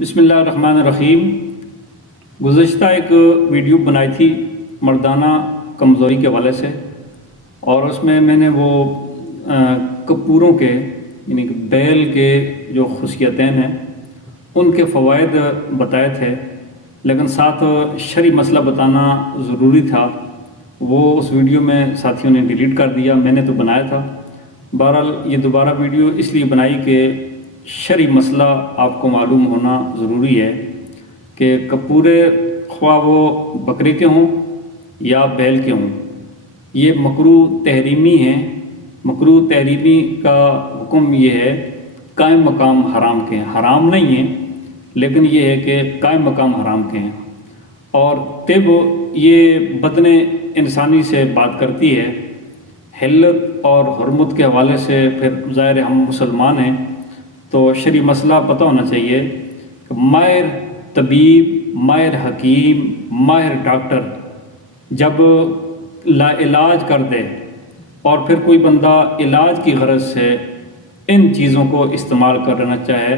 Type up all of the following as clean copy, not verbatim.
بسم اللہ الرحمن الرحیم۔ گزشتہ ایک ویڈیو بنائی تھی مردانہ کمزوری کے حوالے سے، اور اس میں نے وہ کپوروں کے یعنی کہ بیل کے جو خصوصیتیں ہیں ان کے فوائد بتائے تھے، لیکن ساتھ شرعی مسئلہ بتانا ضروری تھا۔ وہ اس ویڈیو میں ساتھیوں نے ڈیلیٹ کر دیا، میں نے تو بنایا تھا۔ بہرحال یہ دوبارہ ویڈیو اس لیے بنائی کہ شرعی مسئلہ آپ کو معلوم ہونا ضروری ہے کہ کپورے خواہ وہ بکرے کے ہوں یا بیل کے ہوں، یہ مکروہ تحریمی ہیں۔ مکروہ تحریمی کا حکم یہ ہے قائم مقام حرام کے ہیں، حرام نہیں ہیں لیکن یہ ہے کہ قائم مقام حرام کے ہیں۔ اور طب یہ بدن انسانی سے بات کرتی ہے، حلت اور حرمت کے حوالے سے پھر ظاہر ہم مسلمان ہیں تو شرعی مسئلہ پتہ ہونا چاہیے کہ ماہر طبیب، ماہر حکیم، ماہر ڈاکٹر جب لا علاج کر دے اور پھر کوئی بندہ علاج کی غرض سے ان چیزوں کو استعمال کرنا چاہے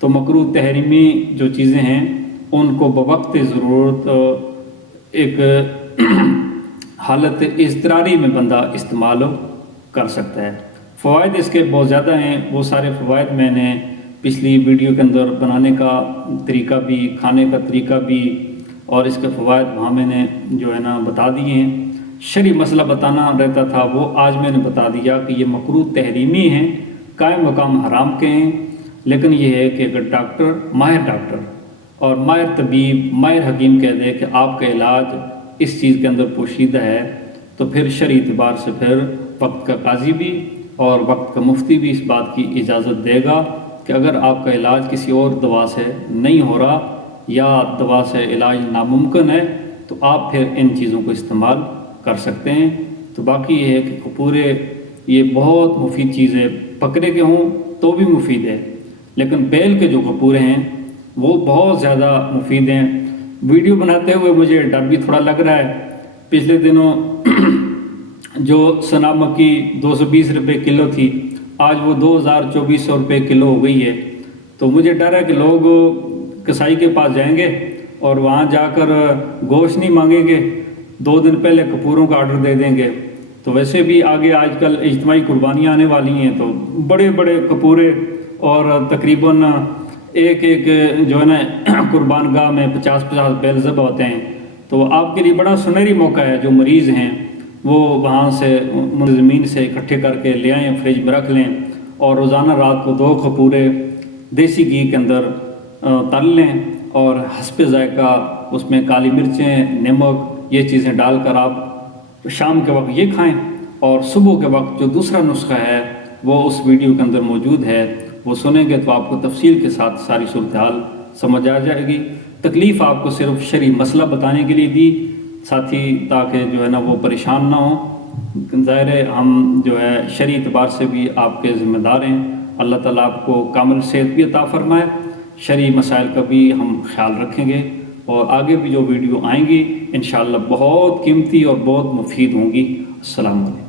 تو مکروہ تحریمی جو چیزیں ہیں ان کو بوقت ضرورت ایک حالت اضطراری میں بندہ استعمال کر سکتا ہے۔ فوائد اس کے بہت زیادہ ہیں، وہ سارے فوائد میں نے پچھلی ویڈیو کے اندر بنانے کا طریقہ بھی، کھانے کا طریقہ بھی اور اس کے فوائد وہاں میں نے جو ہے نا بتا دیے ہیں۔ شرعی مسئلہ بتانا رہتا تھا وہ آج میں نے بتا دیا کہ یہ مکروہ تحریمی ہیں، قائم مقام حرام کے ہیں، لیکن یہ ہے کہ اگر ڈاکٹر، ماہر ڈاکٹر اور ماہر طبیب، ماہر حکیم کہہ دے کہ آپ کا علاج اس چیز کے اندر پوشیدہ ہے تو پھر شرعی اعتبار سے پھر وقت کا قاضی بھی اور وقت کا مفتی بھی اس بات کی اجازت دے گا کہ اگر آپ کا علاج کسی اور دوا سے نہیں ہو رہا یا دوا سے علاج ناممکن ہے تو آپ پھر ان چیزوں کو استعمال کر سکتے ہیں۔ تو باقی یہ ہے کہ کپورے یہ بہت مفید چیز ہے، بکرے کے ہوں تو بھی مفید ہے، لیکن بیل کے جو کپورے ہیں وہ بہت زیادہ مفید ہیں۔ ویڈیو بناتے ہوئے مجھے ڈر بھی تھوڑا لگ رہا ہے، پچھلے دنوں جو سنا مکی 220 روپے کلو تھی آج وہ 2400 روپے کلو ہو گئی ہے، تو مجھے ڈر ہے کہ لوگ کسائی کے پاس جائیں گے اور وہاں جا کر گوشت نہیں مانگیں گے، 2 دن پہلے کپوروں کا آرڈر دے دیں گے۔ تو ویسے بھی آگے آج کل اجتماعی قربانیاں آنے والی ہیں تو بڑے بڑے کپورے اور تقریباً ایک جو ہے نا قربان گاہ میں 50 بیل ذبح ہوتے ہیں، تو آپ کے لیے بڑا سنہری موقع ہے۔ جو مریض ہیں وہ وہاں سے زمین سے اکٹھے کر کے لے آئیں، فریج میں رکھ لیں اور روزانہ رات کو 2 کپورے دیسی گھی کے اندر تل لیں اور حسب ذائقہ اس میں کالی مرچیں، نمک، یہ چیزیں ڈال کر آپ شام کے وقت یہ کھائیں، اور صبح کے وقت جو دوسرا نسخہ ہے وہ اس ویڈیو کے اندر موجود ہے، وہ سنیں گے تو آپ کو تفصیل کے ساتھ ساری صورتحال سمجھ آ جائے گی۔ تکلیف آپ کو صرف شرعی مسئلہ بتانے کے لیے دی ساتھی تاکہ جو ہے نا وہ پریشان نہ ہوں۔ ظاہر ہے ہم جو ہے شرعی اعتبار سے بھی آپ کے ذمہ دار ہیں، اللہ تعالیٰ آپ کو کامل صحت بھی عطا فرمائے، شرعی مسائل کا بھی ہم خیال رکھیں گے، اور آگے بھی جو ویڈیو آئیں گی انشاءاللہ بہت قیمتی اور بہت مفید ہوں گی۔ السلام علیکم۔